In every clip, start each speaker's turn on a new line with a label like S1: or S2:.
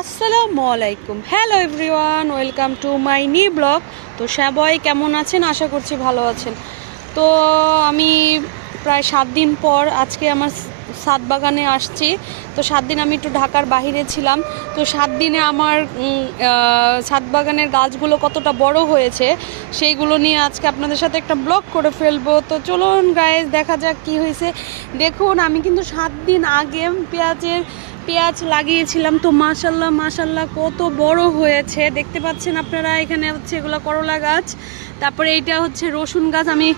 S1: আসসালামু আলাইকুম। Hello everyone welcome to my new blog তো সবাই কেমন আছেন? আশা করছি ভালো আছেন। তো আমি প্রায় সাত দিন পর আজকে আমার সাত বাগানে আসছি। তো সাত দিন আমি একটু ঢাকার বাইরে ছিলাম। তো সাত দিনে আমার ছাদ বাগানের গাছগুলো কতটা বড় হয়েছে, সেইগুলো নিয়ে আজকে আপনাদের সাথে একটা ব্লগ করে ফেলব। তো চলুন গায়ে দেখা যাক কি হয়েছে। দেখুন, আমি কিন্তু সাত দিন আগে পেঁয়াজের পেঁয়াজ লাগিয়েছিলাম তো মাশাল্লাহ মাশাল্লাহ কত বড় হয়েছে। দেখতে পাচ্ছেন আপনারা, এখানে হচ্ছে এগুলো করলা গাছ, তারপরে এইটা হচ্ছে রসুন গাছ। আমি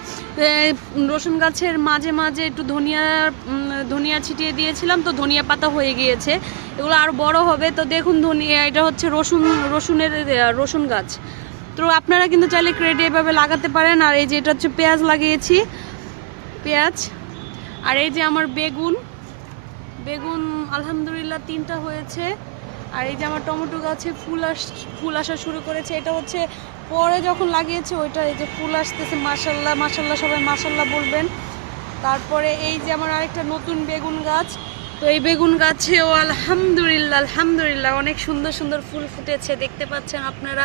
S1: রসুন গাছের মাঝে মাঝে একটু ধনিয়া ধনিয়া ছিটিয়ে দিয়েছিলাম তো ধনিয়া পাতা হয়ে গিয়েছে। এগুলো আর বড় হবে। তো দেখুন ধনিয়া, এটা হচ্ছে রসুন, রসুনের রসুন গাছ। তো আপনারা কিন্তু চাইলে ক্রেডে এভাবে লাগাতে পারেন। আর এই যে এটা হচ্ছে পেঁয়াজ লাগিয়েছি, পেঁয়াজ। আর এই যে আমার বেগুন বেগুন আলহামদুলিল্লাহ তিনটা হয়েছে। আর এই যে আমার টমেটো গাছে ফুল আস, ফুল আসা শুরু করেছে। এটা হচ্ছে পরে যখন লাগিয়েছে, ওইটা এই যে ফুল আসতেছে মাসাল্লাহ মাসাল্লাহ সবাই মাসাল্লাহ বলবেন। তারপরে এই যে আমার আরেকটা নতুন বেগুন গাছ। তো এই বেগুন গাছেও আলহামদুলিল্লাহ আলহামদুলিল্লাহ অনেক সুন্দর সুন্দর ফুল ফুটেছে। দেখতে পাচ্ছেন আপনারা,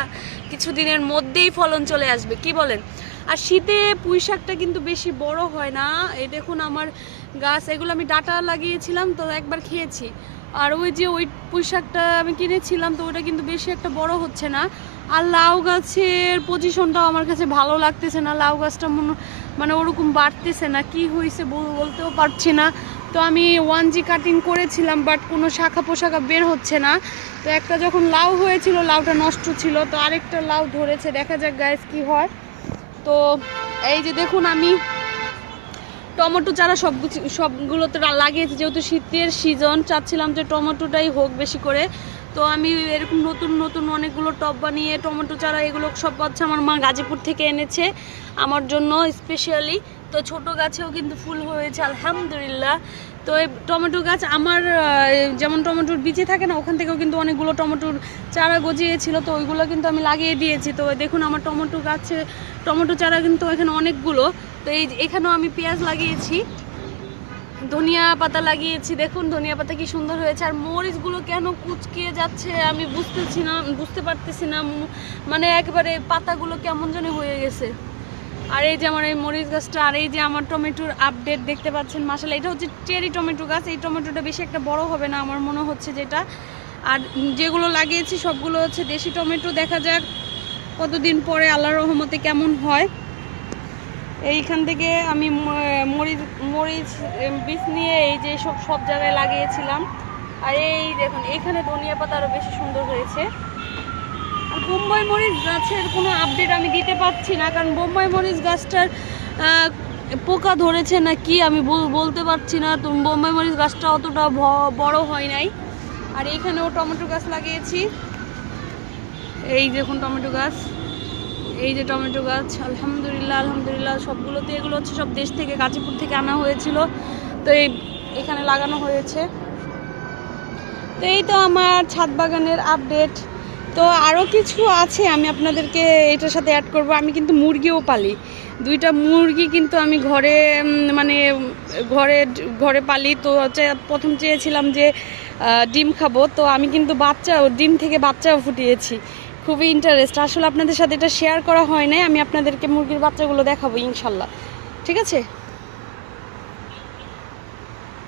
S1: কিছুদিনের মধ্যেই ফলন চলে আসবে। কি বলেন? আর শীতে পুঁই শাকটা কিন্তু বেশি বড় হয় না। এই দেখুন আমার গাছ, এগুলো আমি ডাটা লাগিয়েছিলাম, তো একবার খেয়েছি। আর ওই যে ওই পুঁই শাকটা আমি কিনেছিলাম, তো ওটা কিন্তু বেশি একটা বড় হচ্ছে না। আর লাউ গাছের পজিশনটাও আমার কাছে ভালো লাগতেছে না। লাউ গাছটা মনে মানে ওরকম বাড়তেছে না, কি হয়েছে বল- বলতেও পারছি না। তো আমি ওয়ান জি কাটিং করেছিলাম বাট কোনো শাখা পোশাখা বের হচ্ছে না। তো একটা যখন লাউ হয়েছিল, লাউটা নষ্ট ছিল, তো আরেকটা লাউ ধরেছে। দেখা যাক গাছ কি হয়। তো এই যে দেখুন আমি টমেটো চারা সব সবগুলোতে লাগিয়েছি, যেহেতু শীতের সিজন চাচ্ছিলাম যে টমেটোটাই হোক বেশি করে। তো আমি এরকম নতুন নতুন অনেকগুলো টব বানিয়ে টমেটো চারা এগুলো সব হচ্ছে আমার মা গাজীপুর থেকে এনেছে আমার জন্য স্পেশালি তো ছোট গাছেও কিন্তু ফুল হয়েছে, আলহামদুলিল্লাহ। তো এই টমেটো গাছ আমার যেমন টমেটোর বিচে থাকে না, ওখান থেকেও কিন্তু অনেকগুলো টমেটোর চারা গজিয়েছিল, তো ওইগুলো কিন্তু আমি লাগিয়ে দিয়েছি। তো দেখুন আমার টমেটো গাছে, টমেটো চারা কিন্তু এখানে অনেকগুলো। তো এই এখানেও আমি পেঁয়াজ লাগিয়েছি, ধনিয়া পাতা লাগিয়েছি। দেখুন ধনিয়া পাতা কি সুন্দর হয়েছে, আর মরিচগুলো কেন কুচকিয়ে যাচ্ছে আমি বুঝতেছি না, বুঝতে পারতেছি না। মানে একবারে পাতাগুলো কেমন জানি হয়ে গেছে। আর এই যে আমার এই মরিচ গাছটা, আর এই যে আমার টমেটোর আপডেট দেখতে পাচ্ছেন মাসালা এটা হচ্ছে চেরি টমেটো গাছ। এই টমেটোটা বেশি একটা বড় হবে না, আমার মনে হচ্ছে যেটা। আর যেগুলো লাগিয়েছি, সবগুলো হচ্ছে দেশি টমেটো। দেখা যাক কতদিন পরে আল্লাহর রহমতে কেমন হয়। এইখান থেকে আমি মরিচ মরিচ বীজ নিয়ে এই যে সব সব জায়গায় লাগিয়েছিলাম। আর এই দেখুন, এখানে ধনিয়া পাতা আরও বেশি সুন্দর হয়েছে। বোম্বাই মরিচ গাছের কোনো আপডেট আমি দিতে পারছি না, কারণ বোম্বাই মরিচ গাছটার পোকা ধরেছে না কি আমি বল- বলতে পারছি না। তো বোম্বাই মরিচ গাছটা অতটা বড় হয় নাই। আর এখানেও টমেটো গাছ লাগিয়েছি। এই দেখুন টমেটো গাছ। এই যে টমেটো গাছ, আলহামদুলিল্লাহ আলহামদুলিল্লাহ, সবগুলোতে এগুলো হচ্ছে সব দেশ থেকে, গাজীপুর থেকে আনা হয়েছিল। তো এই, এখানে লাগানো হয়েছে। তো এই তো আমার ছাদ বাগানের আপডেট তো আরও কিছু আছে, আমি আপনাদেরকে এটার সাথে অ্যাড করব। আমি কিন্তু মুরগিও পালি। দুইটা মুরগি কিন্তু আমি ঘরে মানে ঘরে ঘরে পালি। তো হচ্ছে, প্রথম চেয়েছিলাম যে ডিম খাব। তো আমি কিন্তু বাচ্চা, ডিম থেকে বাচ্চাও ফুটিয়েছি। খুবই ইন্টারেস্ট আসলে আপনাদের সাথে এটা শেয়ার করা হয় নাই। আমি আপনাদেরকে মুরগির বাচ্চাগুলো দেখাবো ইনশাল্লাহ। ঠিক আছে?